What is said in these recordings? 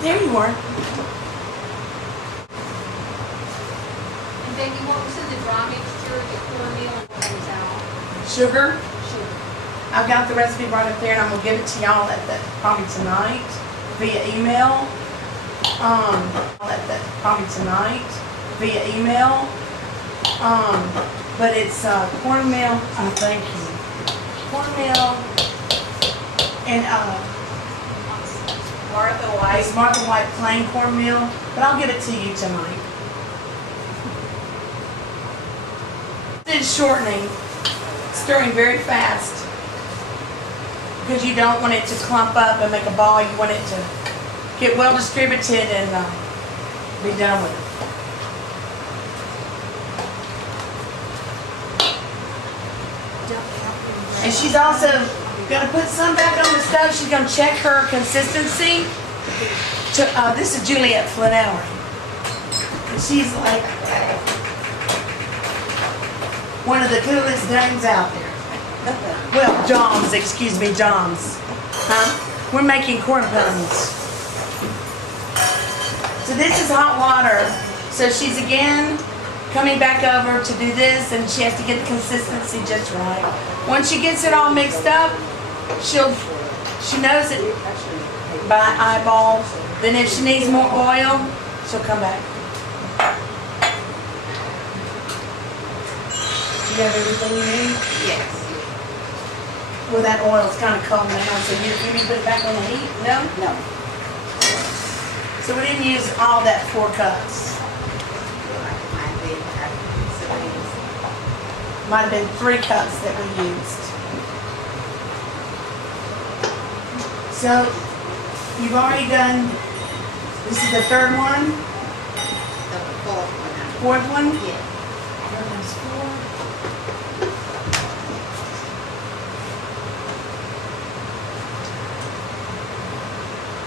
There you are. And then you want to the dry mixture, the cornmeal, and what goes out? Sugar. Sugar. I've got the recipe right up there, and I'm gonna give it to y'all probably tonight via email. Probably tonight via email. But it's cornmeal. Oh, thank you. Cornmeal and it's Martha White plain cornmeal. But I'll give it to you tonight. It's shortening, stirring very fast. Because you don't want it to clump up and make a ball. You want it to get well distributed and be done with it. And she's also going to put some back on the stove. She's going to check her consistency. This is Juliette Flenoury. And she's like one of the coolest dames out there. Well, Joms, excuse me, Joms. Huh? We're making corn pones. So this is hot water. So she's again coming back over to do this, and she has to get the consistency just right. Once she gets it all mixed up, she knows it by eyeball. Then if she needs more oil, she'll come back. You have everything you need? Yes. Well, that oil's kind of cold now, so you need to put it back on the heat? No? No. So we didn't use all that 4 cups. Might have been 3 cups that we used. So you've already done, this is the 3rd one? The 4th one. 4th one? Yeah. There's 4.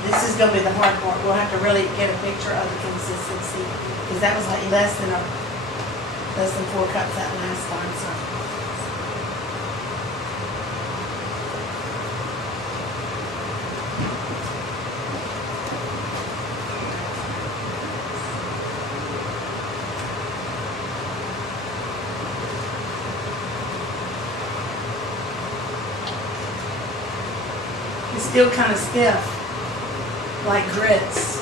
This is going to be the hard part. We'll have to really get a picture of the consistency, because that was like less than 4 cups that last time. So. It's still kind of stiff. Like grits.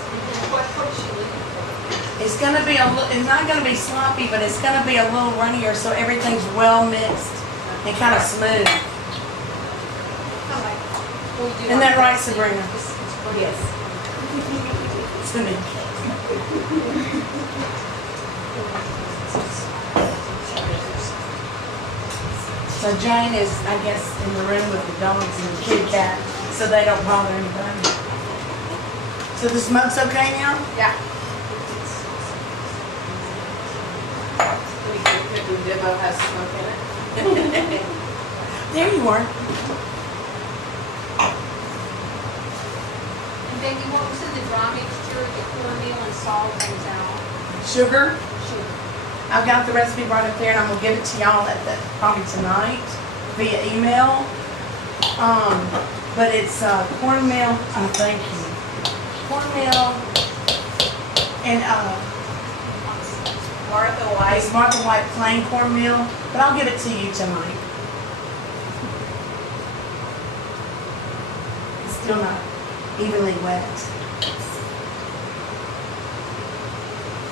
It's gonna be it's not gonna be sloppy, but it's gonna be a little runnier, so everything's well mixed and kind of smooth. Isn't that right, Sabrina? Yes. So Jane is, I guess, in the room with the dogs and the kitty cat, so they don't bother anybody. So the smoke's okay now? Yeah. The demo has smoke in it. There you are. And then you want to the dry mixture, the cornmeal, and salt goes out. Sugar. Sugar. I've got the recipe right up there, and I'm gonna give it to y'all probably tonight via email. But it's cornmeal. Oh, thank you. Cornmeal and it's Martha White plain cornmeal, but I'll give it to you tonight. It's still not evenly wet.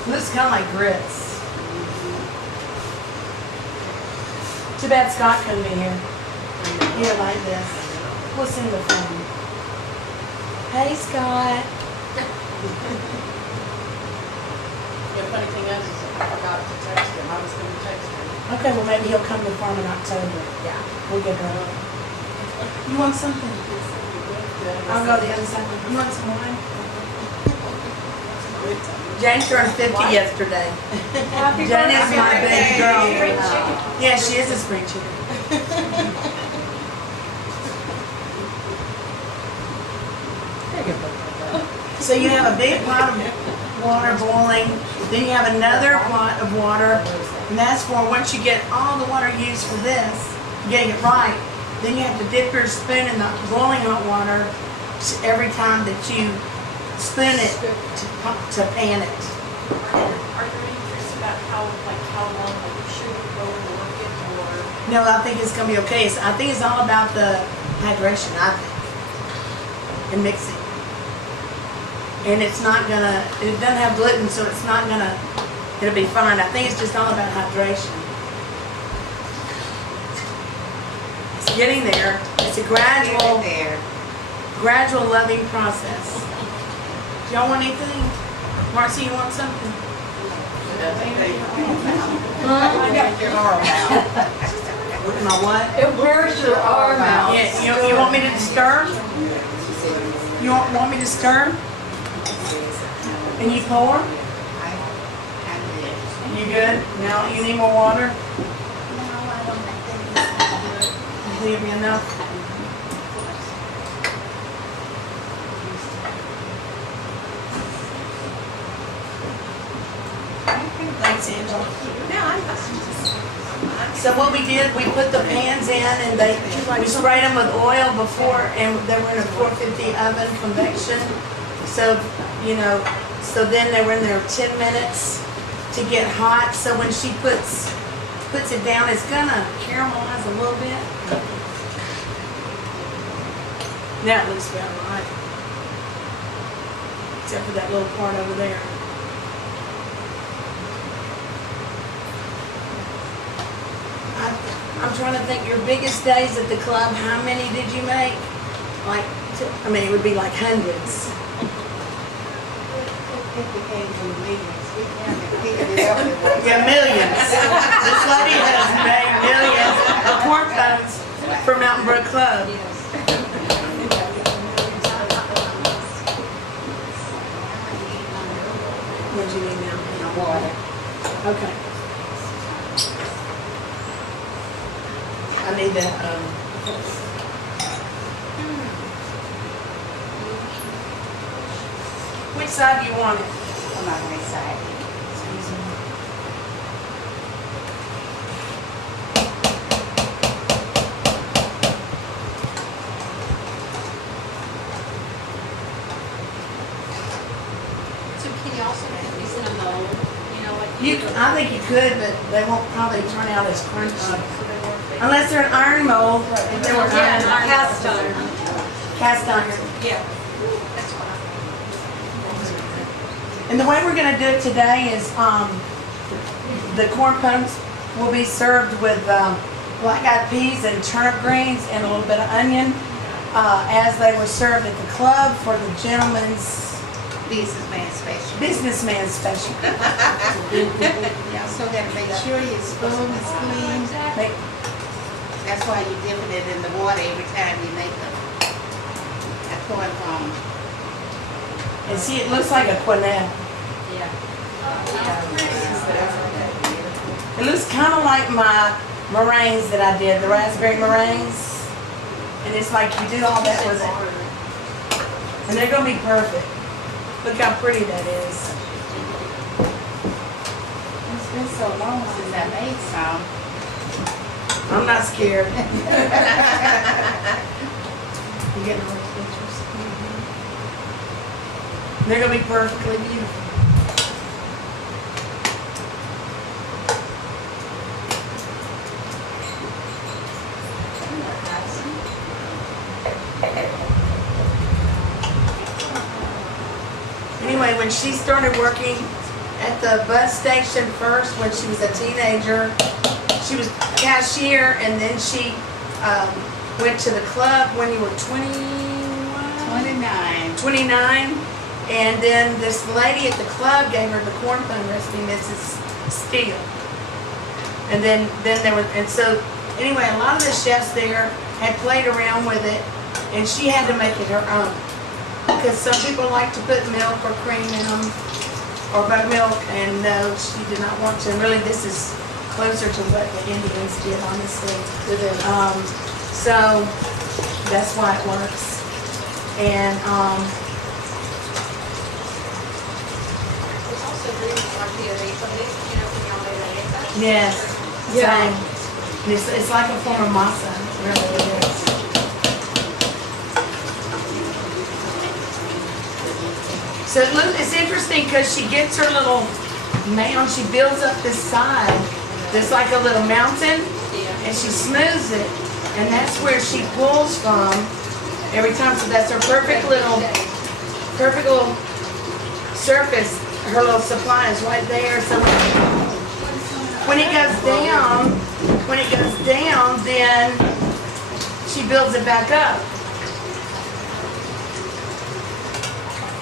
Looks kind of like grits. Too bad Scott couldn't be here. Here like this. We'll sing the phone. Hey, Scott. The funny thing is I forgot to text him. I was going to text him. Okay, well maybe he'll come to the farm in October. Yeah. We'll get her. You want something? I'll go the other side. You want some wine? Jane turned 50 yesterday. Jane is my big girl. Yeah, she is a spring chicken. So you have a big pot of water boiling, then you have another pot of water, and that's for once you get all the water used for this, getting it right, then you have to dip your spoon in the boiling hot water every time that you spoon it to pan it. Are there any tricks about how long, like you should go and work it, or? No, I think it's gonna be okay. I think it's all about the hydration, I think, and mixing. And it's not gonna, it doesn't have gluten, so it's not gonna, it'll be fine. I think it's just all about hydration. It's getting there. It's a gradual loving process. Do y'all want anything? Marcy, you want something? Look at my what? It wears your arm out. Yeah, you want me to stir? You want me to stir? And you pour? You good? Now you need more water? You think it'll be enough? Thanks, Angela. So what we did, we put the pans in and we sprayed them with oil before, and they were in a 450 oven convection. So, you know, so then they were in there 10 minutes to get hot. So when she puts it down, it's gonna caramelize a little bit. Now it looks about right. Except for that little part over there. I'm trying to think, your biggest days at the club, how many did you make? Like, I mean, it would be like hundreds. Yeah, millions. This lady has made millions of corn pones for Mountain Brook Club. What do you need now? Water. Okay. I need that, which side do you want it? On my right side. Excuse me. So can you also make these in a mold, you know, like? I think you could, but they won't probably turn out as crunchy. Unless they're an iron mold. If they were Yeah, iron, cast iron. cast iron. Yeah. That's what And the way we're gonna do it today is, the corn pones will be served with, black-eyed peas and turnip greens and a little bit of onion, as they were served at the club for the gentleman's businessman special. You also gotta make sure your spoon is clean. That's why you dipping it in the water every time you make them. A corn pone. And see, it looks like a quenelle. Yeah. It looks kind of like my meringues that I did, the raspberry meringues. And it's like you do all that with it. And they're gonna be perfect. Look how pretty that is. It's been so long since I made some. I'm not scared. You getting all those pictures? They're gonna be perfectly beautiful. Anyway, when she started working at the bus station first, when she was a teenager, she was cashier, and then she went to the club when you were 29. And then this lady at the club gave her the corn pone recipe, Mrs. Steele. And then there was, and so anyway, a lot of the chefs there had played around with it, and she had to make it her own. Because some people like to put milk or cream in them, or buttermilk, and no, she did not want to. And really, this is closer to what the Indians did, honestly. So that's why it works. And It's also very like the arepa, you know, when y'all made arepa. yes, Yeah. same. It's like a form of masa, really it is. So it's interesting because she gets her little mound, she builds up this side, just like a little mountain, and she smooths it, and that's where she pulls from every time. So that's her perfect little surface. Her little supply is right there. So when it goes down, then she builds it back up.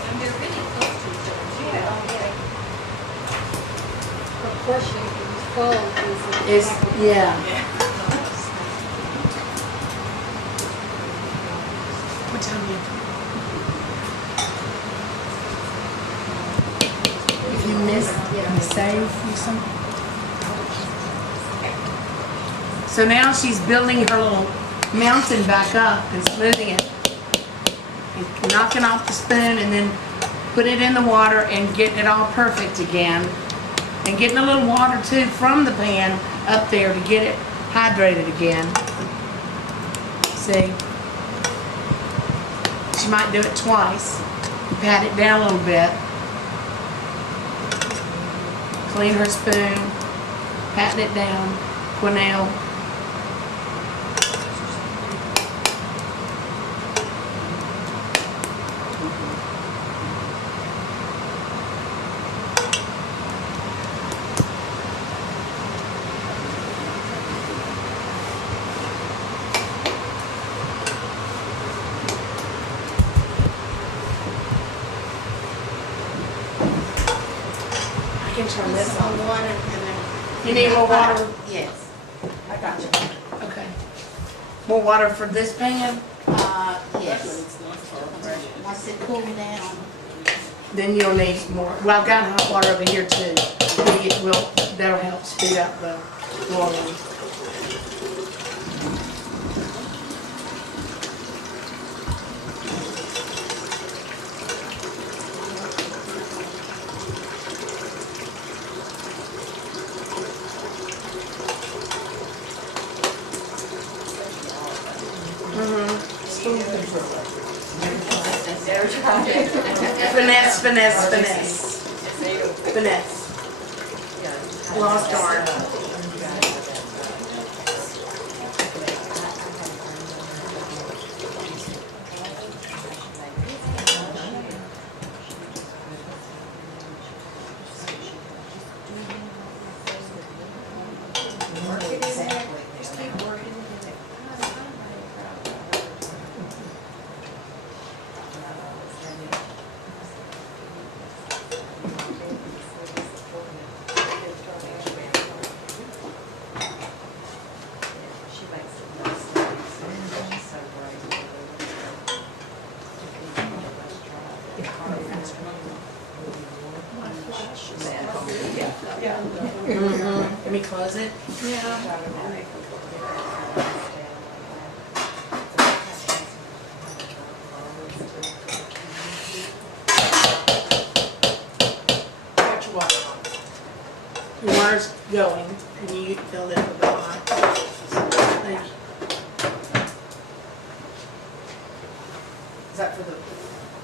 And they're really close to each other. Yeah. The question is fold Yeah. What time you? If you miss, save you something. So now she's building her little mountain back up and smoothing it. And knocking off the spoon and then put it in the water and getting it all perfect again. And getting a little water too from the pan up there to get it hydrated again. See? She might do it twice. Pat it down a little bit. Clean her spoon. Patting it down. Quenelle. I can turn this Some on. water and You need more water? Yes. I got you. Okay. More water for this pan? Yes. Once it cools down. Then you'll need more. Well, I've got hot water over here too. That'll help speed up the boiling. Finesse, finesse, finesse. Finesse. Lost art. Let me close it. Got your water on. Your water's going, and you fill it with the hot. Thank you. Is that for the,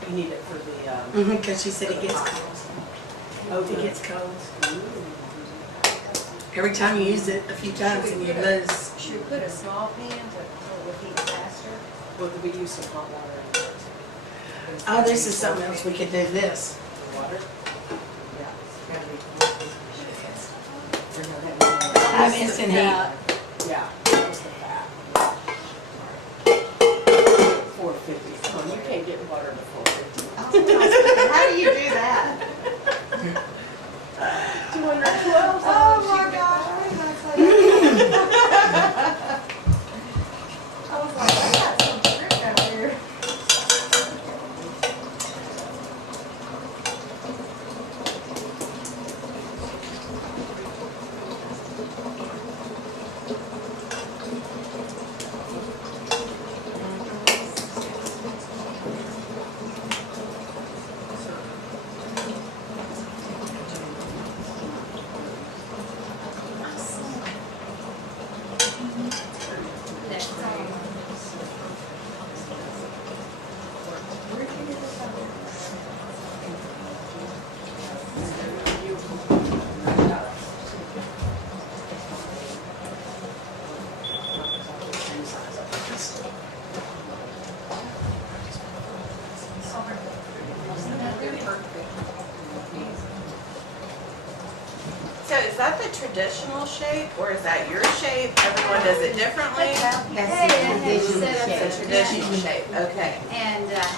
you need it for the, Because she said it gets cold. Oh, it gets cold. Every time you use it a few times and you lose. Should we put a small pan so it will heat faster? well, we use some hot water in there. Oh, this is something else. We could do this. Water? Yeah. Have instant heat. Yeah, that was the fat. 450. Come on, you can't get water to 450. How do you do that? 212. Oh my gosh, I was not saying I was like, I got some script out here. is that the traditional shape or is that your shape? Everyone does it differently? That's the Hey, traditional set up The shape. traditional shape, okay. And it's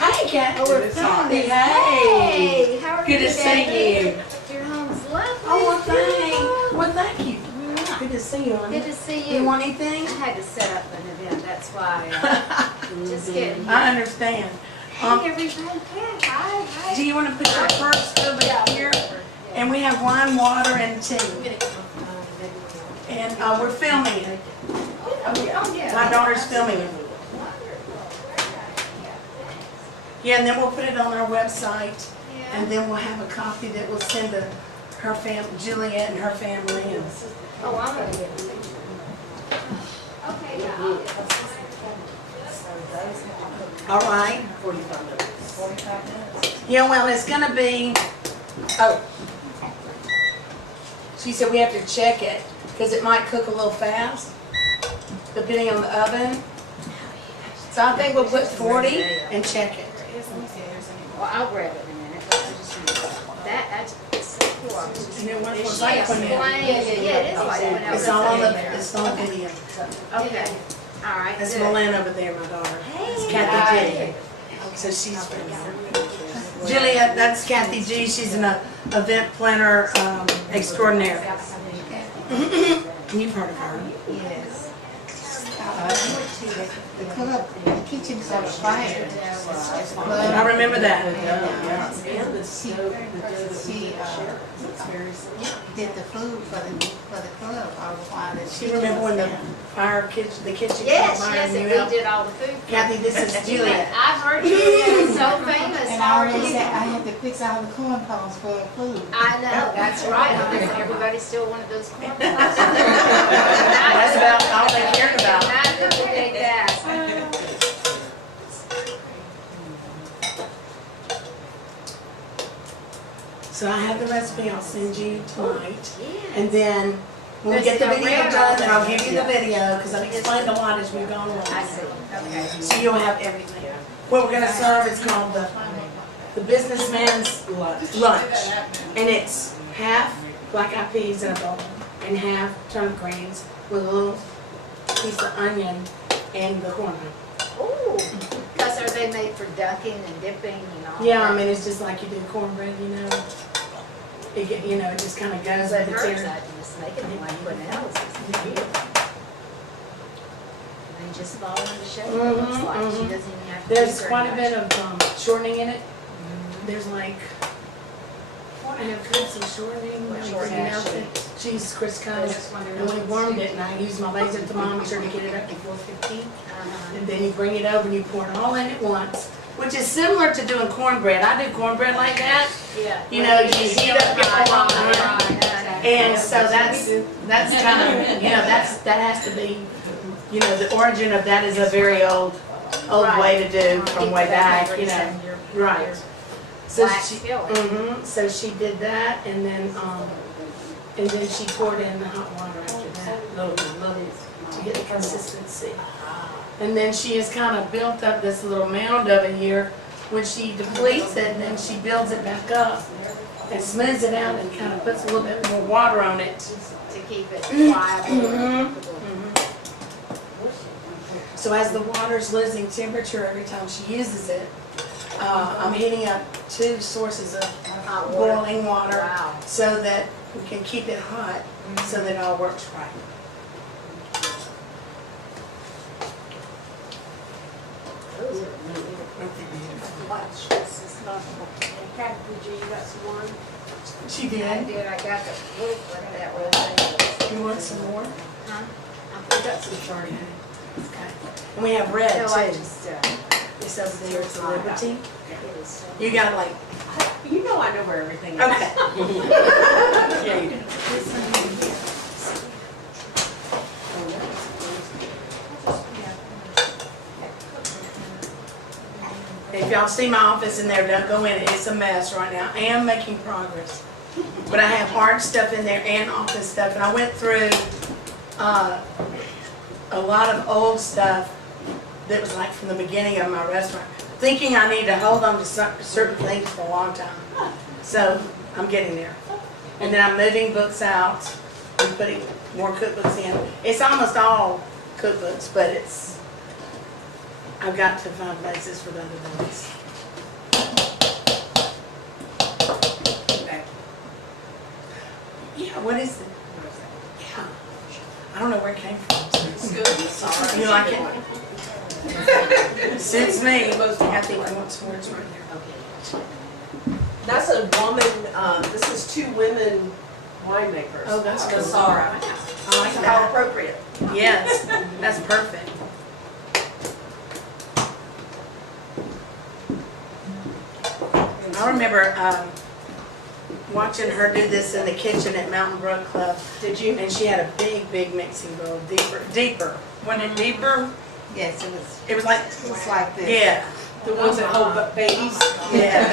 Hey, Kat. Oh, we're filming. Hey. Hey, how are Good you to see today? you. Your home's lovely. Oh, well, thanks. Well, thank you. Good to see you. Good to see You you. want anything? I had to set up an event, that's why. Just kidding. I understand. Hey, everybody. Yeah, hi. Do you want to put your purse over here? And we have wine, water, and tea. And we're filming it. Oh, yeah. My daughter's filming it. Yeah, and then we'll put it on our website. And Yeah. then we'll have a copy that we'll send to her Juliette and her family. And Oh, I'm gonna get it. Okay, yeah. all right. 45 minutes. Yeah, well, it's gonna be, oh. She said we have to check it, because it might cook a little fast, depending on the oven. So I think we'll put 40 and check it. Well, I'll grab it in a minute, but I just need that's so cool. And then what Is was she like when explained? Yeah, it is like when I was it's all on there. it's on video. Okay, all right, That's good. Malin over there, my daughter. It's Hey. Kathy G. So she's Juliette, that's Kathy G. She's an event planner extraordinaire. You've heard of her. Yes. The club, the kitchen's on fire. I remember that. She did the food for the club all the while that She remember when the kitchen Yes, caught fire yes, and and you out? we did all the food. Kathy, this is Juliette. I've heard Juliette is so famous. And How I are already you? said I had to fix all the corn pones for the food. I know, that's right. Everybody still wanted those corn pops. That's about all they cared about. I appreciate that. So I have the recipe, I'll send you tonight. Yeah. And then when we There's get the no video red done, on then I'll there. give you the video, because I've explained a lot as we've gone I along. see, okay. So you'll have everything. What we're gonna serve is called the businessman's lunch. And it's half black eyed peas in a bowl and half turnip greens with a little piece of onion and the corn. Ooh, because are they made for dunking and dipping and all? Yeah, I that? mean, it's just like you do cornbread, you know. It just kind of goes But with the hers, tear. I just make it like what else is cute. And just fall into shape, it looks like. She doesn't even have to. There's do very quite a much. bit of shortening in it. There's like, I have put some shortening. What maybe shortening? some cheese Crisco, and we warmed it, and I used my laser thermometer to get it up to 415. And then you bring it over and you pour it all in at once, which is similar to doing cornbread. I do cornbread like that. Yeah. You know, you heat up your corn. Right. And so that's kind of, that has to be, the origin of that is a very old way to do from way back, Right. So Black she, filling. so she did that, and then she poured in the hot water after that, little to get the consistency. And then she has kind of built up this little mound over here. When she depletes it, then she builds it back up and smooths it out and kind of puts a little bit more water on it. To keep it pliable. So as the water's losing temperature every time she uses it, I'm heating up 2 sources of Hot water. boiling water Wow. so that we can keep it hot so that it all works right. Those are beautiful. Kathy, you got some wine? She I did. did, I got the little one that was. You want some more? Huh? We got some Chardonnay. Okay. And we have red No, I too. just, It's over there, it's a Liberty. it is so. You got like, You know I know where everything is. okay. Yeah, you do. If y'all see my office in there, don't go in it. It's a mess right now. I am making progress. But I have art stuff in there and office stuff. And I went through a lot of old stuff that was like from the beginning of my restaurant, thinking I need to hold on to certain things for a long time. So I'm getting there. And then I'm moving books out and putting more cookbooks in. It's almost all cookbooks, but I've got to find places for the other ones. Yeah, what is it? Yeah. I don't know where it came from. It's good. Sorry. You like it? Suits me. Kathy wants words right there. That's a woman, this is two women winemakers. Oh, that's The cool. Sarah. I like How that. appropriate. Yes, that's perfect. I remember watching her do this in the kitchen at Mountain Brook Club. Did you? And she had a big, big mixing bowl, deeper. Wasn't it deeper? Yes, It was like, it was like this. yeah, The ones that hold babies? yeah.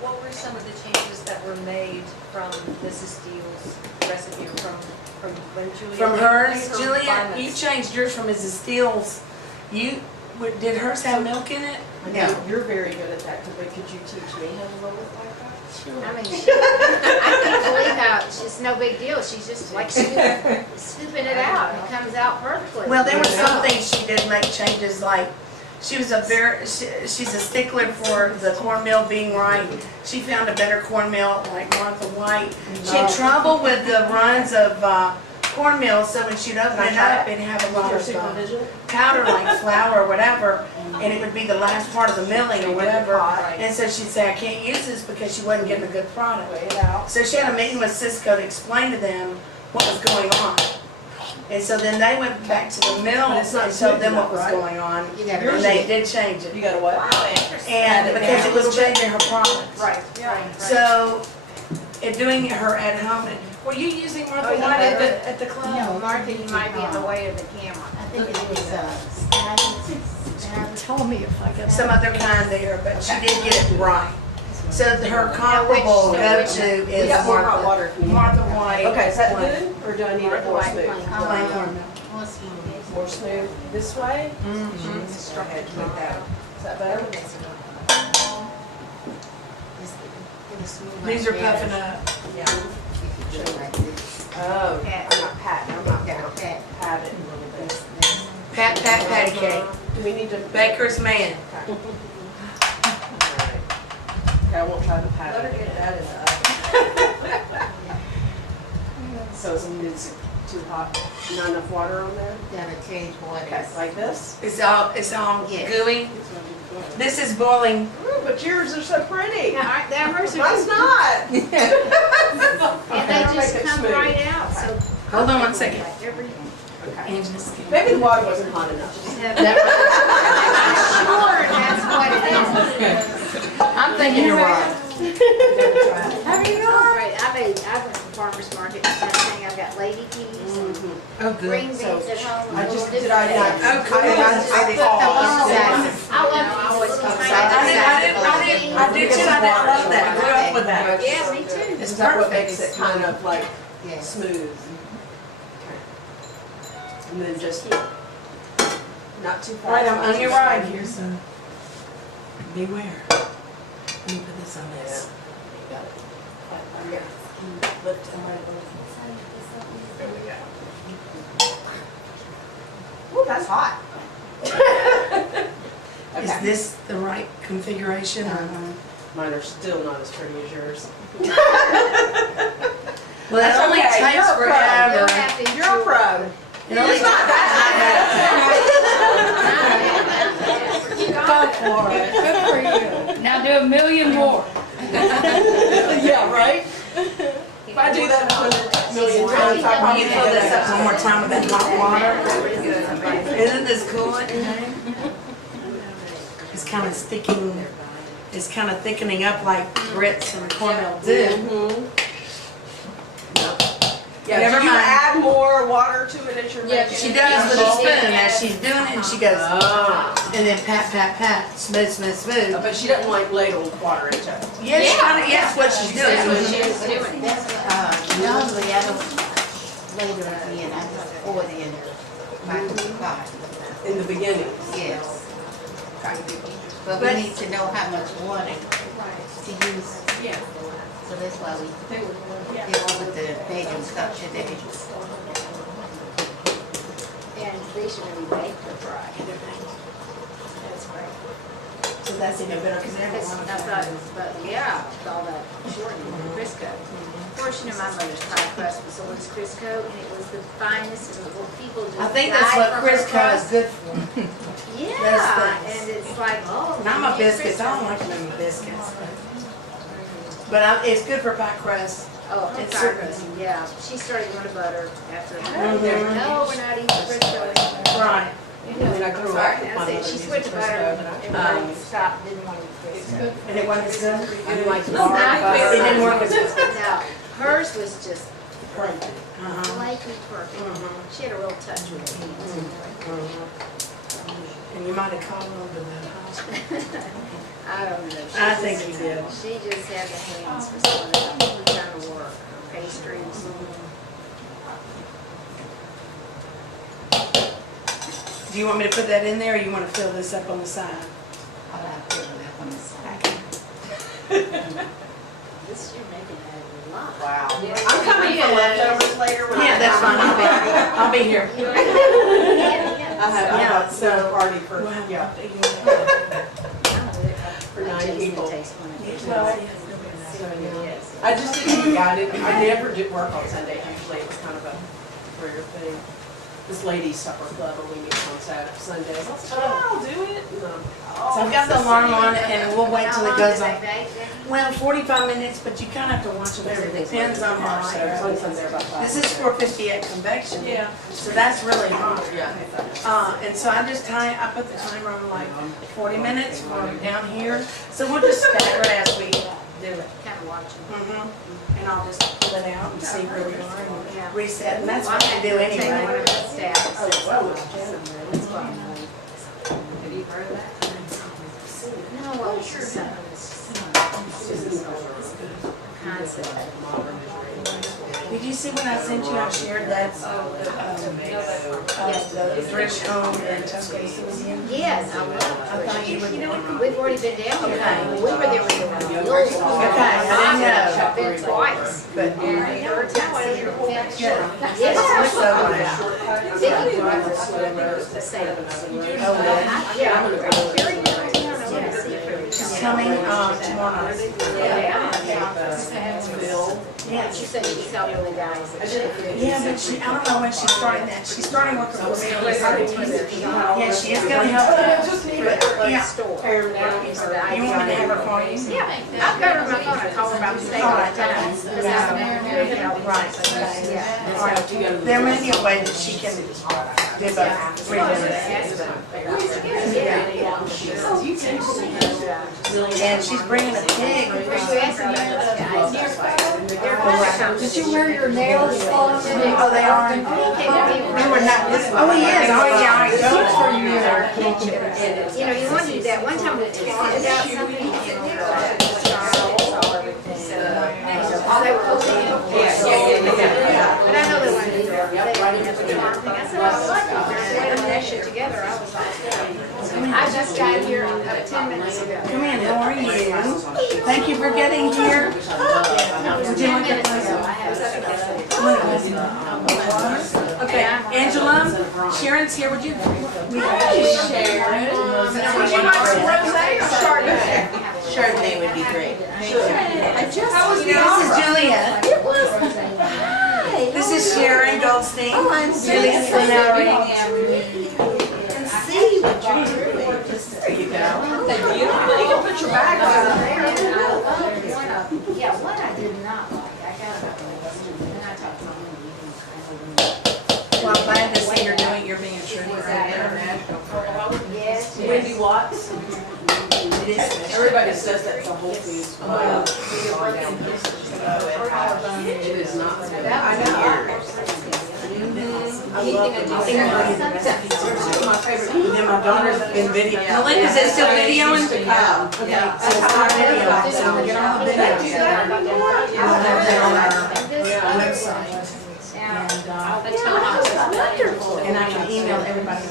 What were some of the changes that were made from Mrs. Steele's recipe, or from when Juliette? From made hers, her Juliette, you refinements? changed yours from Mrs. Steele's. Did hers have milk in it? No. You're very good at that, but could you teach me how to roll it like that? I mean, I can't believe how, it's no big deal, she's just like scooping it out, and it comes out perfectly. Well, there were some things she did make changes, like, she's a stickler for the cornmeal being right. She found a better cornmeal, like Martha White. She had trouble with the runs of cornmeal, so when she'd open it up, it'd have a lot Your of supervision? powder, like flour or whatever, and it would be the last part of the milling or whatever. And so she'd say, I can't use this because she wasn't getting a good product. Weigh it out. So she had a meeting with Cisco to explain to them what was going on. And so then they went back to the mill But it's not and told them smooth what was enough, right? going on. You gotta And mix they it. did change You it. got a what? Wow, interesting. And because it was changing her product. Right. So, in doing her at home, were you using Martha Oh, yeah. White at the club? No, Martha, you might be in the way of the camera. I think it was, Tell me if I get. Some other kind there, but she did get it right. So her comparable go-to We is got more hot Martha. water if you need. Martha White. Okay, is that plain- good, or do I need it Martha more White smooth? plain. Plain cornmeal. More smooth this way? Mhm. Go ahead, put that. Is that better? These are puffing up. Yeah. like this. Oh, I'm not patting, I'm not Yeah, okay. patting a little bit. Pat, patty cake. Do we need to? Baker's man. Okay. Alright. Okay, I won't try to pat it. Let her get that in the oven. So it's too hot, not enough water on there? Gotta change water. Okay, like this? It's all Yes. gooey. This is boiling. Ooh, but yours are so pretty. Yeah, aren't that hers? Mine's not. And they Make just it come smooth. right out, so. Hold on one second. Like every, Okay. Angela's Maybe the water wasn't hot enough. have that. Sure, that's what it is. I'm thinking you're right. How are you doing? Great, I went to the farmer's market and kind of thing, I've got lady peas and Oh, green good. beans at home. I and just, little did I not? different Oh, cool. things. I I love these little tiny. I love that. I grew up with that. Yeah, me too. It's Is that what perfect. makes it kind of like Yes. smooth? And then just not too fast. Right, I'm on your ride here, so beware. Let me put this on this. You got it. Lift it. There we go. Ooh, that's hot. Is Okay. this the right configuration or? Mine are still not as pretty as yours. Well, that That's only okay. takes You're a pro. forever. You'll have to. You're a pro. It only It's not Go for it. Good for you. Now do a million more. Yeah, right? If I do that 100 million times, I Will probably you get fill this that. up one more time with that hot water? Isn't this cool? It's kind of sticking, it's kind of thickening up like grits and cornmeal do. Mhm. Yeah, Never do you mind. add more water to it as you're Yeah, making? She does with a spoon as she's doing it, and she goes, Ah. and then pat, pat, pat, smooth, smooth, smooth. But she doesn't like ladle water into it. Yeah, she kind of, yes, what she's That's what doing. she was doing. Normally, I don't later at the end, I just pour it in my pot. In the beginning. Yes. Okay. But we need to know how much water to use. Yeah. So that's why we did with the baking stuff today. And they should really bake the fry. That's great. So that's even better because they That's, don't I want thought it was, but yeah, with all that shortening and Crisco. Of course, you know, my mother's pie crust was always Crisco, and it was the finest, and people just I think that's died what for her Crisco is crust. good for. Yeah, things. and it's like, oh. Not my you need biscuits, I don't Crisco. like them in my biscuits. But it's good for pie crust. Oh, It's pie so crust, yeah. She started going to butter after, Mhm. no, we're not eating Crisco anymore. Right. When I grew up, Right, my I said, mother she used switched to Crisco, butter, and everybody stopped, didn't want to eat Crisco. And it wasn't as good? I'm like, Not butter. It didn't work as good. No, hers was just Perfect. slightly perfect. Mhm. She had a real touch with her hands. And you might have called on to that hospital. I don't know. She I think just- you did. She just had the hands for some of that kind of work, pastries. Do you want me to put that in there or you want to fill this up on the side? I'll have to put that on the side. This, you're making that a lot. Wow. I'm coming for leftovers later. when Yeah, I- that's fine. I'll be here. I have Yeah, a so- party for, We'll have yeah. For 9 people. Well, I just didn't, I never did work on Sunday, usually it was kind of a rare thing. This ladies supper club, or we meet on Saturday, Sundays, I said, oh, I'll do it. And, So I've got the alarm on it and we'll wait till it goes on. off. Well, 45 minutes, but you kind of have to watch it there. It depends on how So hot. it's on there about 5. This is 458 convection. Yeah. So that's really hot. Yeah. And so I put the timer on like 40 minutes from down here. So we'll just stagger as we do it. Kind of watching. And I'll just pull it out and see where we are Yeah. and reset. And that's Well, what I I do had to take one anyway. of the staffs. Oh, well. That's fine. Have you heard of that? No, well, it's just something that's concept. Did you see when I sent you, I shared that, the Rich home in Tuscaloosa with you? Yes, I I love thought you would. We've already been down there. Okay. We were there with the Bills. Okay, I didn't know. I've been twice. But, And the third time I see her fence. Yeah. Yes. So, Vicky brought us the same. oh, well. Yeah. Very good. I want to see her. She's coming, tomorrow night. Yeah, she said she's helping the guys. Yeah, but I don't know when she's starting that. She's starting working for me on the 13th. Yeah, she is gonna help us. But, yeah. Store. You want me to have her call you? Yeah, I've got her on my phone, I call her about the same all the time. Because I'm Right, okay. Yeah. All right. There may be a way that she can do both. 3 minutes. And she's bringing a pig. Did you wear your nails on? Oh, they are? We were not listening. Oh, he is. Oh, yeah, I know. You know, you want to do that. One time we talked about something. They were hoping. But I know they wanted to do that. They wanted to do that. I said, I like it. They're putting that shit together. I was like, I just got here 10 minutes ago. Come in, how are you? Thank you for getting here. Would you like Okay, Angela, Sharon's here, would you? Sharon. Would you like some rosé or Chardonnay? Chardonnay would be great. This is Juliette. This is Sharon Goldstein. Oh, I'm Juliette Flenoury. And see what you're doing. There you go. You can put your bag over there. Yeah, one I did not like. I got it. And then I talked to my Well, I'm glad to see you're being true. Yes. Wendy Watts. It is. Everybody says that's a Whole Foods. It is not. I know. I love it. My favorite. Then my daughter's been videoing. Melinda, is it still videoing? Okay, so it's not video, so get on the video. We'll have that on our website. And I can email everybody. I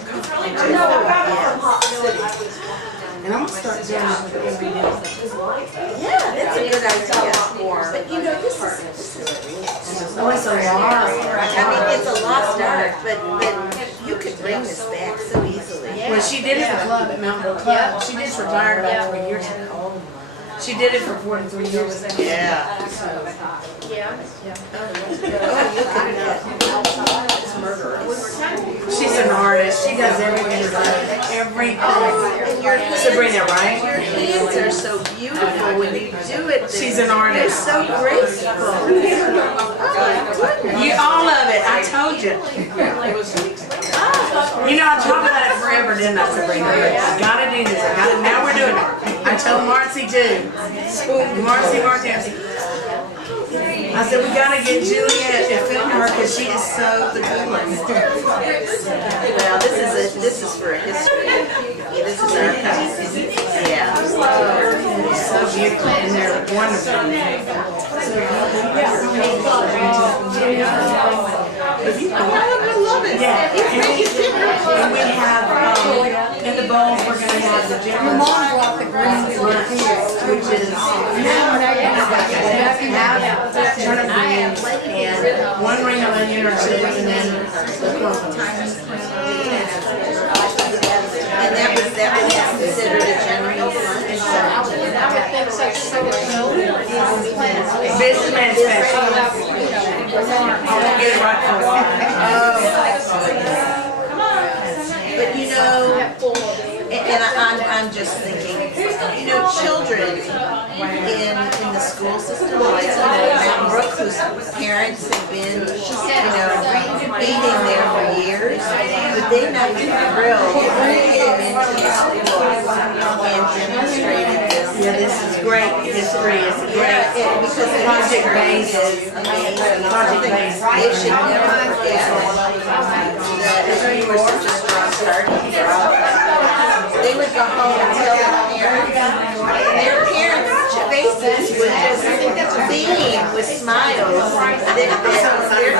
know about it from Hot City. And I'm gonna start doing it every day. Yeah, that's a good idea. But you know, this is, Oh, it's a lot. I mean, it's a lot dark, but you could bring this back so easily. Well, she did it for club at Mountain View Club. She just retired about 3 years ago. She did it for 43 years. Yeah. Yeah. She's an artist. She does everything. And your hands, Sabrina, right? your hands are so beautiful when you do it. She's an They're artist. so graceful. You all of it. I told you. You know, I talked about it forever, didn't I, Sabrina? I gotta do this. I gotta. Now we're doing it. I told Marcy too. Marcy. I said we gotta get Juliette to film her because she is so the coolest. Well, this is for a history. Yeah, this is our house. Yeah. So beautiful and they're wonderful. I love it. Yeah, and we have, in the bowls, we're gonna have the general lunch, which is half turnip greens and 1 ring of onion or 2, and then the cloves. And that was considered a general lunch. Businessman special. I'll get it right for But you know, and I'm just thinking, you know, children in the school system, like Matt Brooke, whose parents have been, eating there for years, would they not be thrilled if they came into the school and demonstrated this? Yeah, this is great history. It's great Because the project base based. is amazing. Project based. They should never forget that we were such a strong starting point. They would go home and tell their parents' faces would just beam with smiles that their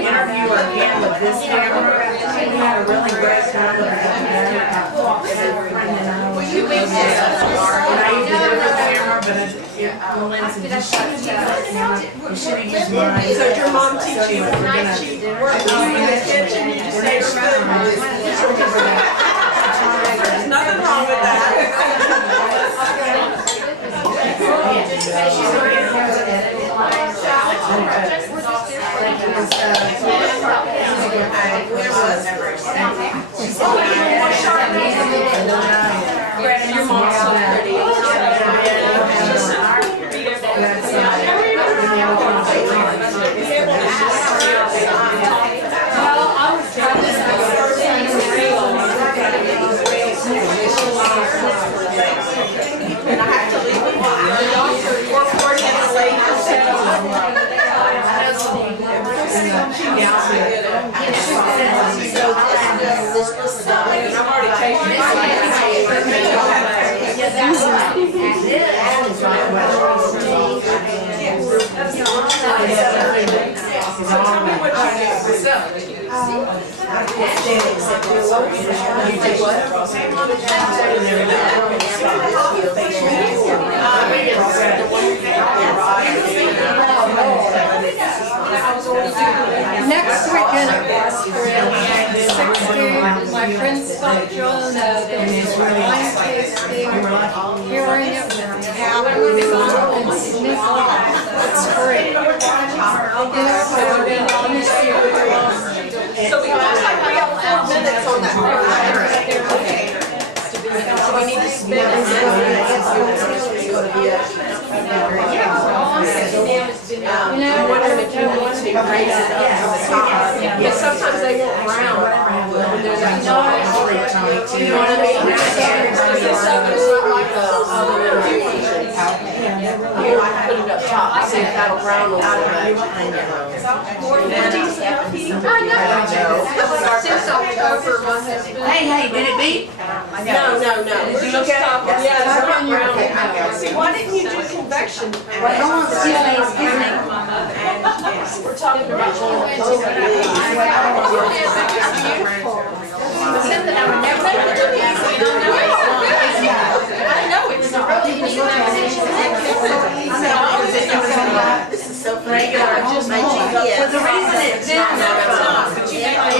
Interview her again with this camera. We had a really great time with her. And I used a different camera, but Lindsay, you should have used mine. So your mom teach you, We're gonna- she works in the kitchen, you just take her There's nothing wrong with that. Your mom's so pretty. And I have to leave with the doctor, 4:40 in the late. I've already Tell me what you Next weekend at Westfield, 60, my friend Scott Jones is wine tasting, hearing it with Apple and sneak off. It's free. So we have 4 minutes on that. So we need to spend I wonder if you want to raise it up. Because sometimes they won't round. When there's that you know what I mean? This stuff is not like here, I put it up top. I think that'll round a little bit. Since October, my husband. Hey, did it beep? No. Did you look at it? Yeah, it's not brown. Okay. See, why didn't you do convection? Excuse me. We're talking about Something I would never do easy, and I know it's not. This is so regular, just my GPS. But the reason it didn't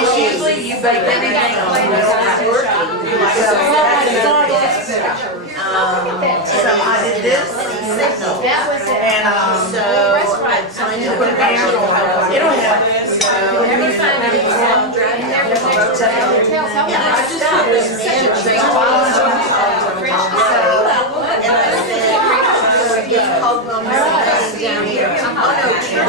is usually you bake everything on when it's not working. So I did this signal. That was it. And So I'm trying to put it'll have Every time I was out driving there, it was like, and I just put this man drink while I was and I said, it's called down here. Oh no, church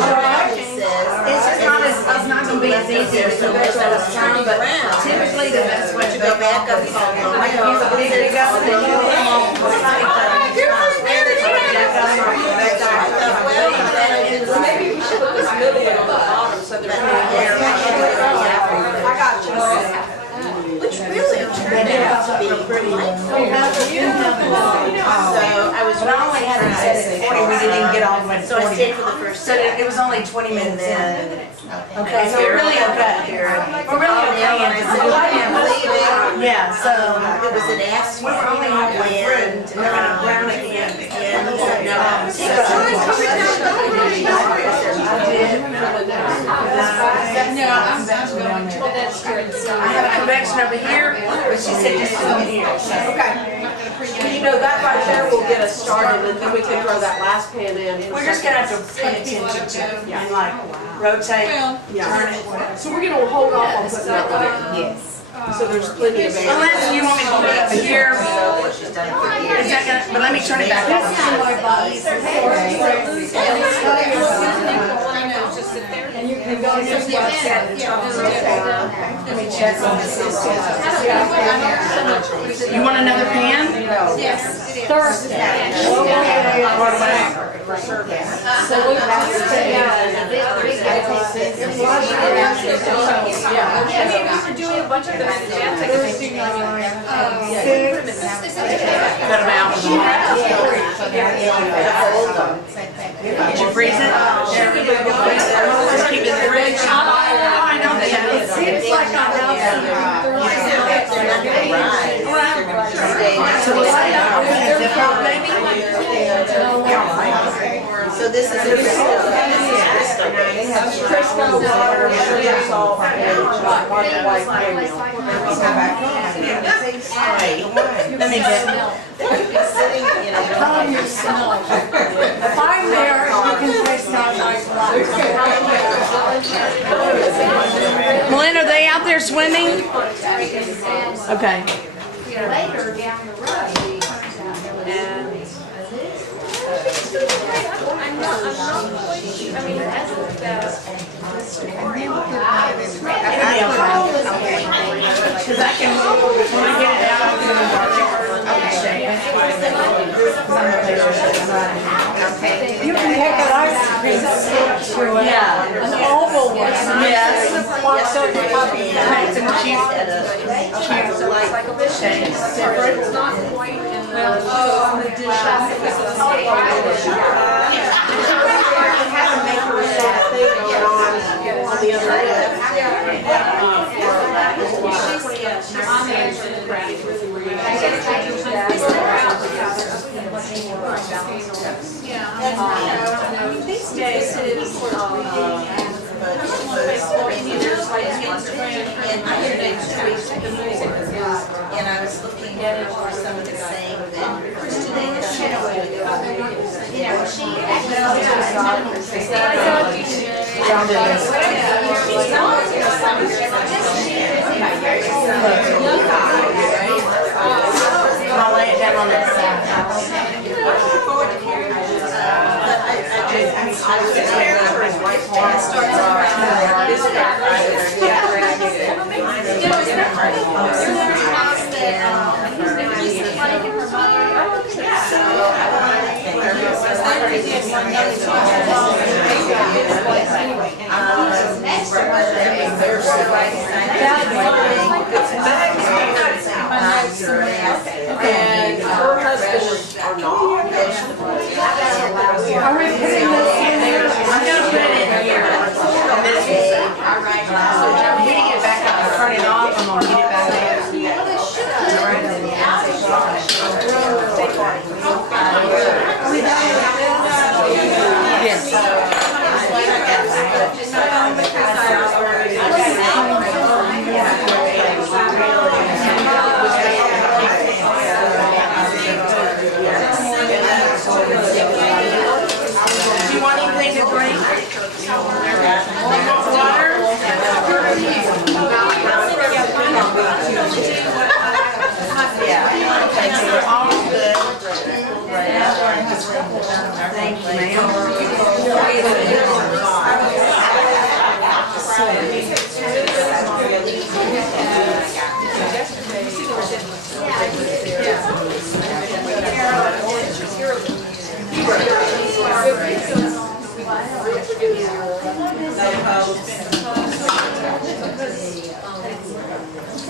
says. it's just not as, it's not gonna be as easy as the best I was trying, but typically the best way to Go go back up is home. use a big oven and you put them on Maybe we should put this middle one on the bottom so there's no hair. I got you. Which really turned out to be so I was But I only had it set at 40, we didn't even get all the way to so I 40. stayed for the first So it was only 20 minutes in. Okay, so here, we're really okay. We're really okay. and I said, I can't believe it. Yeah, so It was an ass we're only halfway through, and we're gonna brown it again. and he said, no. That's good. So I have a convection over here, but she said just do it here. So. Well, you know, that right there will get us started and then we can throw that last pan in. We're just gonna have to pay attention to it and like rotate, turn it. So we're gonna hold off on putting that one in. Yes. So there's plenty of air. Unless you want me to put it up here. Is that gonna, but let me turn it back on. And you can go to this website. Let me check on this. You want another pan? Thursday. What about? So we we're doing a bunch of those Thursday night, 6. Cut them out. Did you freeze it? Let's keep it in the fridge. Oh, I know that. It seems like I'm out So we'll say, are we gonna dip out maybe? So this is Crisco, water, sugar, salt, and white caramel. Let me get. Calm yourself. If I'm there, you can taste how nice Melinda, are they out there swimming? Okay. later down the road. I'm not quite sure. I mean, as of the story, Because I can, when I get it out, I can watch it. Okay. You can make an ice cream stick to it. Yeah. An oval one. Yes. Like certain It's a cute, like a fish. It's not quite in the On the other end. These days it is and I was looking for some of the same vendors today that she was doing. You know, she I'll lay it down on that side. So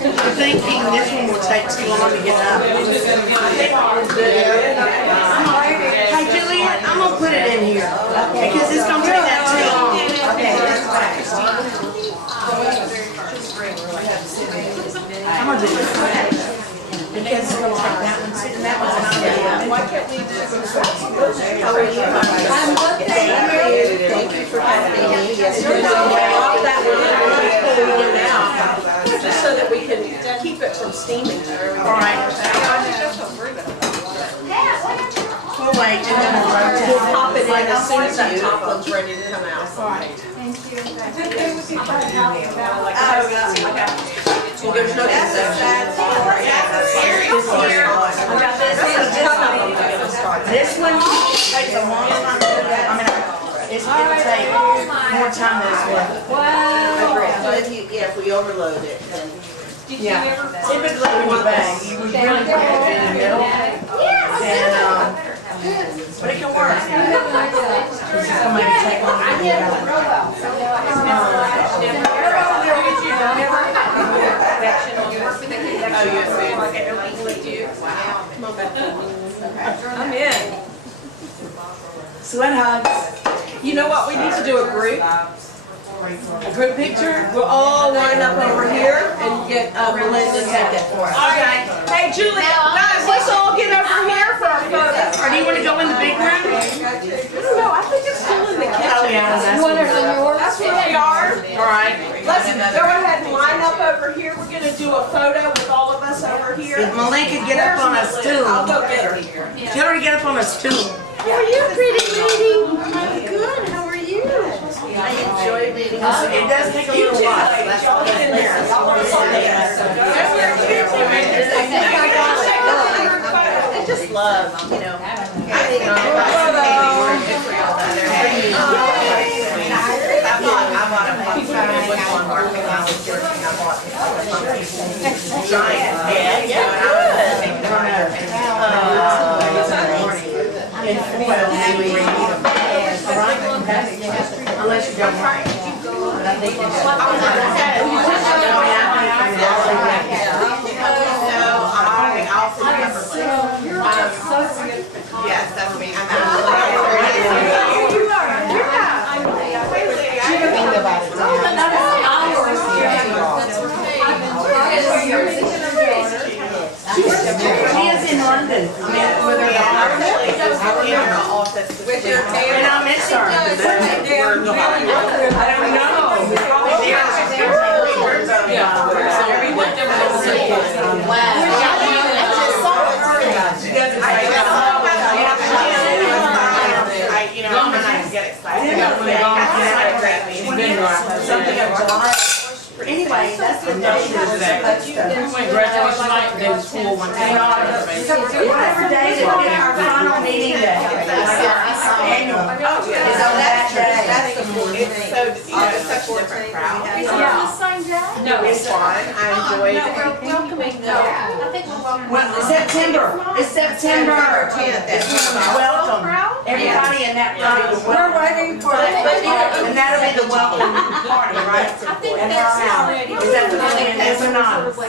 I'm thinking this one will take too long to get up. Hey Juliette, I'm gonna put it in here because it's gonna take that too long. Okay, that's fine. I'm gonna do this because it's gonna take that one too, and that one's not done. Why can't we do? How are you? I'm good, thank you. Thank you for having me. Yes, you're doing well. That we're now, just so that we can keep it from steaming. All right. We'll wait and then we'll rotate. We'll pop it in as soon as that top one's ready to come out. Thank you. Well, there's no This one takes a long time to do that. I mean, it's gonna take more time than it's worth. But if you, yeah, if we overload it, then. Yeah. Typically when you bang, you would really put it in the middle. And, but it can work. It's just gonna maybe take longer to get out. I'm in. Sweat hugs. You know what, we need to do a group picture. We'll all line up over here and get Melinda to take it for us. All right. Hey, Julie, guys, let's all get over here for our photo. Or do you want to go in the big room? I don't know, I think it's still in the kitchen. Oh, yeah, that's what That's where we are. all right. Let's go ahead and line up over here. We're gonna do a photo with all of us over here. If Malika get up on a stool, I'll go get her. tell her to get up on a stool. How are you, pretty lady? I'm good, how are you? I enjoy meeting you. It does take a little while. Y'all get in there. I just love, you know, having a I bought a puppy with one mark when I was working. I bought a giant. Yeah, Unless you don't mind. But I think it's. yes, that's me. She is in London. I mean, with her daughter. With your And I miss her. I don't know. Probably Anyway, that's the day that Graduation night, they was full one day. whatever day that we our final meeting day. Annual. Is on that day. That's the cool thing. It's such a different crowd. No, It's fun. I enjoyed it. we're welcoming though. I think we're welcoming. Well, September. It's September. 10th. Welcome. Everybody in that party. We're waiting for it. And that'll be the welcome party, right? I think And that's her house. already. Is that the plan? Yes or not? So,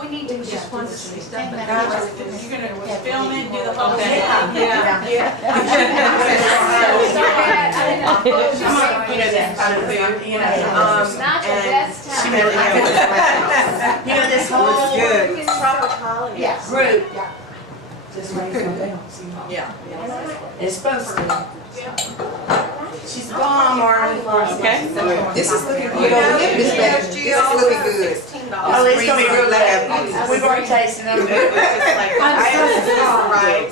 we need to just want to see stuff. You're gonna film it, do the whole thing? You know that kind of food, you know. Not your best time. You know, this whole Good. Tropical. yeah, group. Just raise my bell. Yeah. It's supposed to. She's gone, Martin. Okay. This is looking good over here, Miss Becky. This is looking good. Oh, it's gonna be real good. We've already tasted them. Right.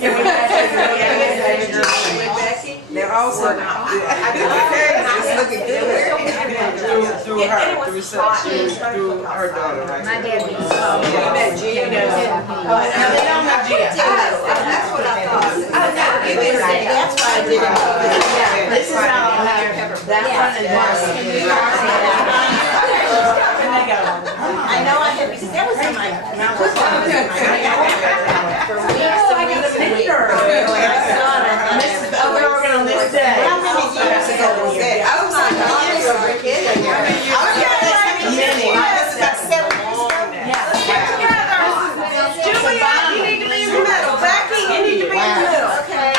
They're also it's looking good. Through her daughter, right? My dad used You met Gia. No, they don't have Gia. That's what I thought. That's why did it. This is how I'll have that one and I know I had, because that was in my mouth. For weeks and weeks and weeks. I saw it. Oh, we're working on this day. How many years ago was that? I was like, years ago, kid. I was about 7 years ago. Juliette, you need to be in the middle. Becky, you need to be in the middle. Okay.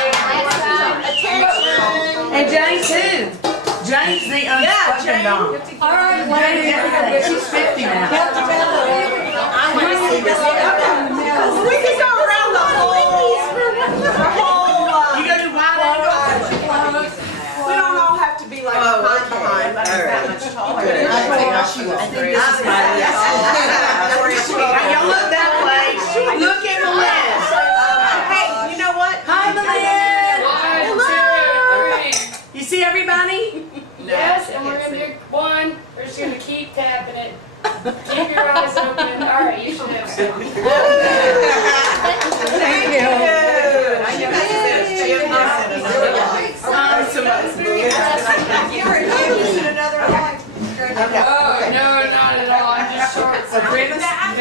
Attention. And Jane too. Jane's the unspoken dom. All right, Jane, she's 50 now. I want to see this. We can go around the whole, You go to wide angle. we don't all have to be like behind, but I'm that much taller. I think this is my Now y'all look that way. Look at the list. Hey, you know what? Hi, Melinda. Hello. You see everybody? Yes, and we're gonna do one. We're just gonna keep tapping it. Keep your eyes open. All right, you should have some. Thank you. I know Oh, no, not at all. I'm just short. So figure things out.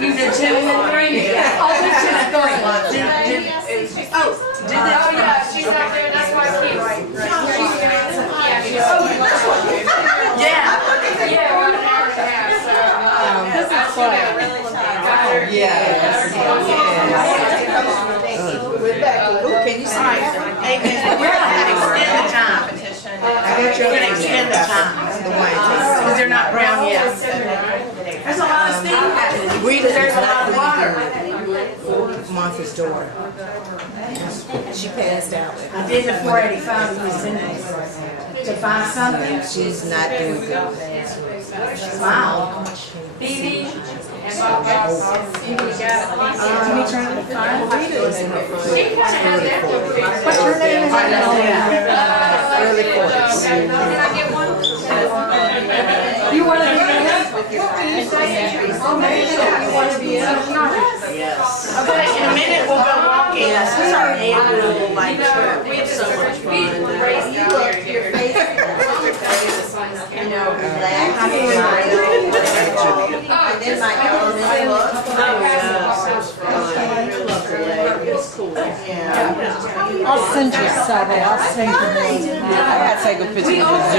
You do 2 and 3. I'll do 2 and 3. Do this. Oh, yeah, she's out there. That's why I keep. Yeah, she's. Yeah. Yeah, 1 hour and a half. So, this is fun. Can you see? We're gonna extend the time. We're gonna extend the time. Because they're not brown yet. There's a lot of steam happening. There's a lot of water. Martha's daughter. She passed out. I did the 485 in the sentence. To find something. She's not doing good. Wow. Phoebe and Bob Ross. Phoebe got Can we try to find She kind of has that. What's her name? Early 40s. Can I get one? You want to be in Yes. Okay, in a minute we'll go walking. Yes, it's our annual like trip. We It's so much fun. your face. You know, relax. And then my elementary look. It's cool. Yeah. I'll send you some. I'll send you one. I gotta take a picture with Julie. I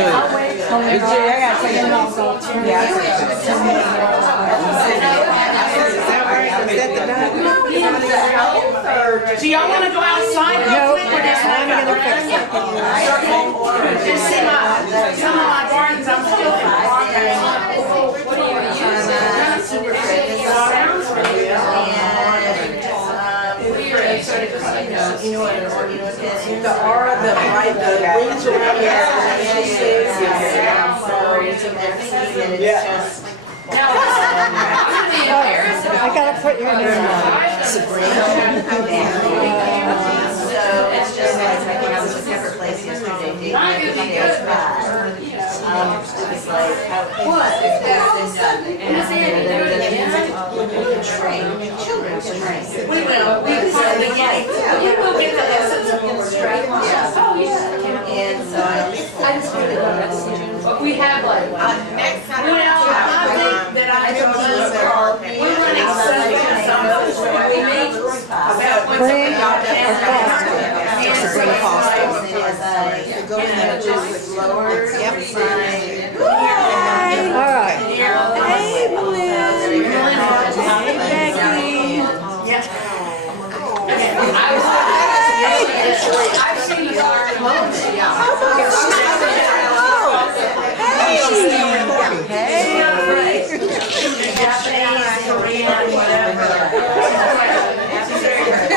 gotta take a picture. Yeah, Do y'all want to go outside real quick or just I'm gonna fix it. just see some of my gardens? I'm still watering. What do you use? Sounds really good. You know what? The aura, the light, the wings around the Now, I'm really embarrassed about I gotta put your name on. Sabrina. So it's just like I was at her place yesterday. It was like, what? Children's train. We will. We will get the lessons of illustration. Oh, yeah. And so I just really love that. We have like. next time. Well, I think that I told us we're running something. We meet about once a week. Sabrina Foster. Go in there just with lower. Yep. All right. Hey, Becky. I've seen you are. Japanese, Korean, whatever.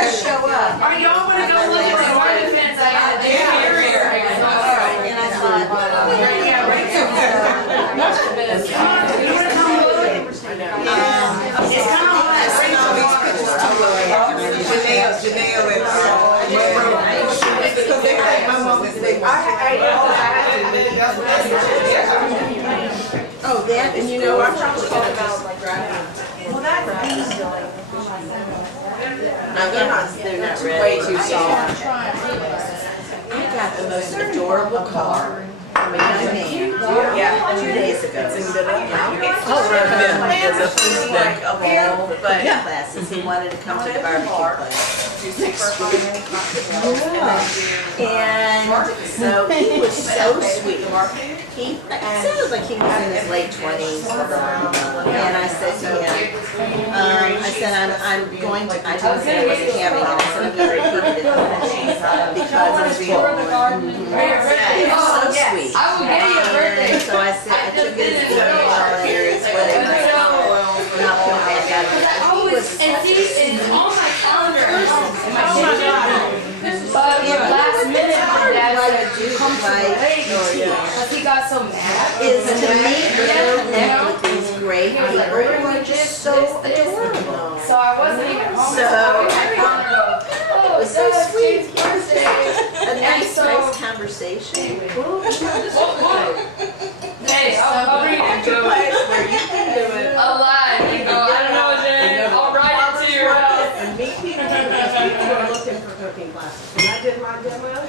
Show up. Are y'all want to go look at the Our defense, I had to do inferior. And I thought, Come on, you want to come look? It's kind of hot. oh, that, and you know, I'm probably about like driving. Well, that's they're not ready. Way too soft. I got the most adorable card from a young man, yeah, 2 days ago. It's a book of all the classes. He wanted to come to the barbecue class. And so he was so sweet. It sounded like he was in his late 20s. And I said to him, I'm going to, I didn't say I wasn't having it. I said, I'm going to repeat it because it's real. He was so sweet. I will give you a birthday. So I said, I took his email and his whatever. And I'll put it back out. He was And he is on my calendar. But last minute, my dad said, come to the lake. Because he got so mad. Is to meet and connect with these great people who are just so adorable. So I wasn't even home. So I found her. it was so sweet. A nice conversation. Hey, I'll bring it to a place where you can do it. Alive. You go, I don't know, Jen. I'll write it to your house. And meet people, because people were looking for cooking classes. When I did my demo,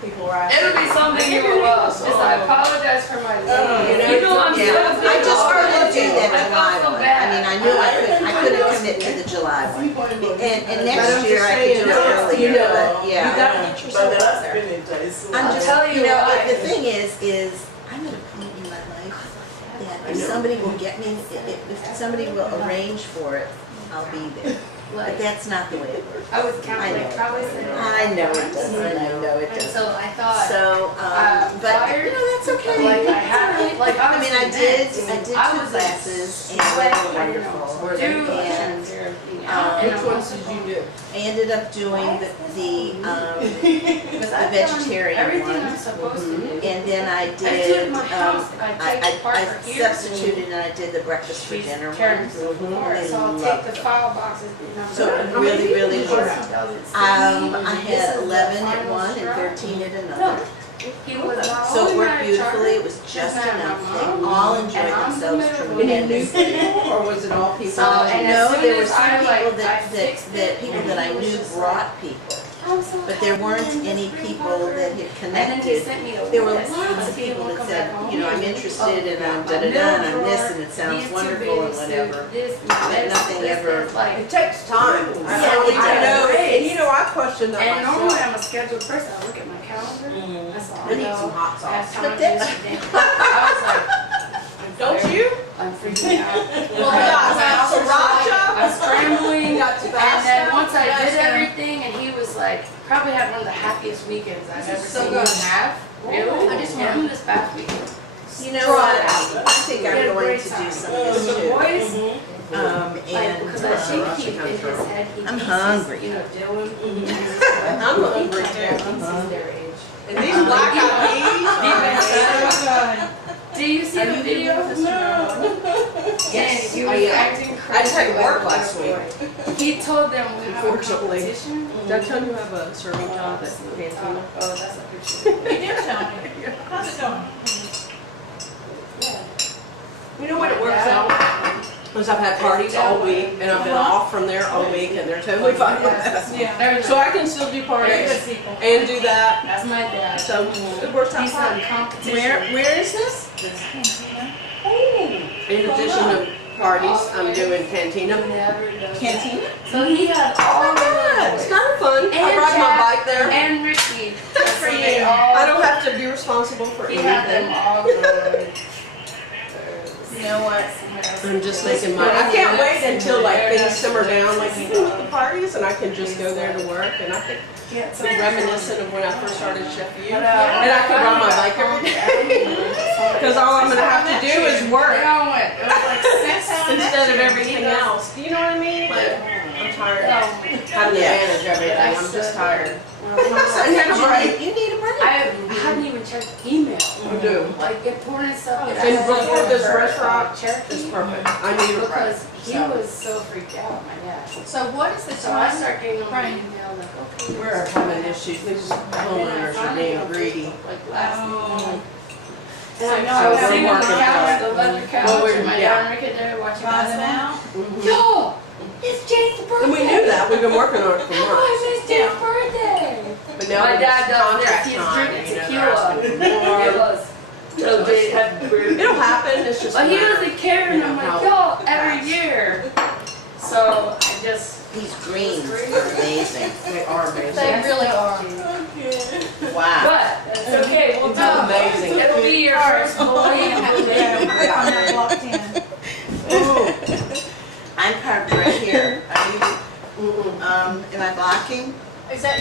people were asking. It'll be something you will love. Just I apologize for my name. You know I'm Yeah, so I just couldn't do that I July felt so one. bad. I mean, I knew I couldn't commit to the July one. And next year I could do it earlier, but You yeah. gotta get yourself out there. I'm just, telling you you know, why. the thing is I'm at a point in my life that if somebody will get me, if somebody will arrange for it, I'll be there. But that's not the way it works. I was counting like probably I know it doesn't, I know it And doesn't. so I thought, So, but, you know, that's okay. like I had, like I mean, I did two two classes and they were wonderful. And, Which ones did you do? I ended up doing the vegetarian everything I'm one. supposed to do. And then I I do it did, in my house. I take the part I for here. substituted and I did the breakfast for dinner Carrots one. before, They so I'll loved take the it. file boxes. So it really, really worked. I had 11 at one and 13 at another. He was not So it only worked my beautifully, charter, it was just not enough. my They mom, all enjoyed and I'm themselves the middle tremendously. Or was it all people? So, and as No, soon there were as some I, people like, I fixed that it, people that I he was knew just brought like, people. I'm so But there happy weren't and any this people free that had And then he connected. sent me a There were list. lots of He people won't that come said, back home. you know, I'm interested and I'm My da-da-da and I'm middle this drawer, and it sounds these two wonderful and babies, whatever. This, But this, nothing this, ever- this, like, It takes time. Yeah, it I does. know, and you know, I question that and normally myself. I'm a scheduled person. I look at my calendar. That's all I I need know. some hot I have sauce. time But to do that's- something. I was like, Don't you? I'm freaking out. Well, yeah, so Raja, I'm scrambling. got And then once I did everything, and he was like, probably had one of the happiest weekends I've ever seen him have. Really? I just met him this past weekend. You know what, I think I'm going to do some of this The too. boys, And because I think he, in his head, he I'm thinks hungry. he's, you know, Dylan. I'm hungry too. He's their age. And these black eyed peas. Do you see the video? No. Yes. He was acting crazy. I just had work last week. He told them we have a Unfortunately. competition. Did I tell you I have a serving job at the cantina? Oh, that's a picture. You did tell me. How's it going? You know what it works out? Because I've had parties all week and I've been off from there all week and they're totally fine with that. Yeah. So I can still do Very good parties people. and do that. That's my dad. So it works out He's fine. on competition. Where is this? In addition to parties, I'm doing cantina. Never does. Cantina? So he had all the It's little boys. kind of fun. I And ride my Jack bike there. And Ricky. for So they you. all- I don't have to be responsible for He had them anything. all going. You know what? I'm just making my, I can't wait until like things simmer down, like even with the parties, and I can just go there to work and I can be reminiscent of when I first started Chef U. And I can ride my bike every day. Because all I'm gonna have to do is They work all went. It was like instead of everything else. Do you know what I mean? Like, I'm tired of having to manage everything. I'm just tired. I need a break. You need a break. I hadn't even checked email. I do. Like important stuff. that I And had before to this for, restaurant, Cherokee, it's perfect. I need a break. because he was so freaked out, my dad. So what is the So I time? start getting on my Right. email like, okay. We're having issues. These homeowners are being greedy. Like last week. So So no, I was we're sitting on the working couch, hard. the leather couch, Well, we're- and my yeah. daughter there watching Buy them basketball. out? Yo, It's Jane's birthday. And we knew that, we've been working on it for Oh, months. it's Jane's birthday. But now My it's dad does contract this, he's time, drinking you know, tequila. they're asking for more. It was. So they had It'll happen, it's just. But he a matter doesn't of, care, and I'm you know, like, how yo, every fast. year. So I just. These greens are amazing. They are amazing. They really are. Wow. But it's okay. We'll It's do it. amazing. It'll be your first boy. I'm not locked in. I'm parked right here. Are you, Mm-mm. am I blocking? Is that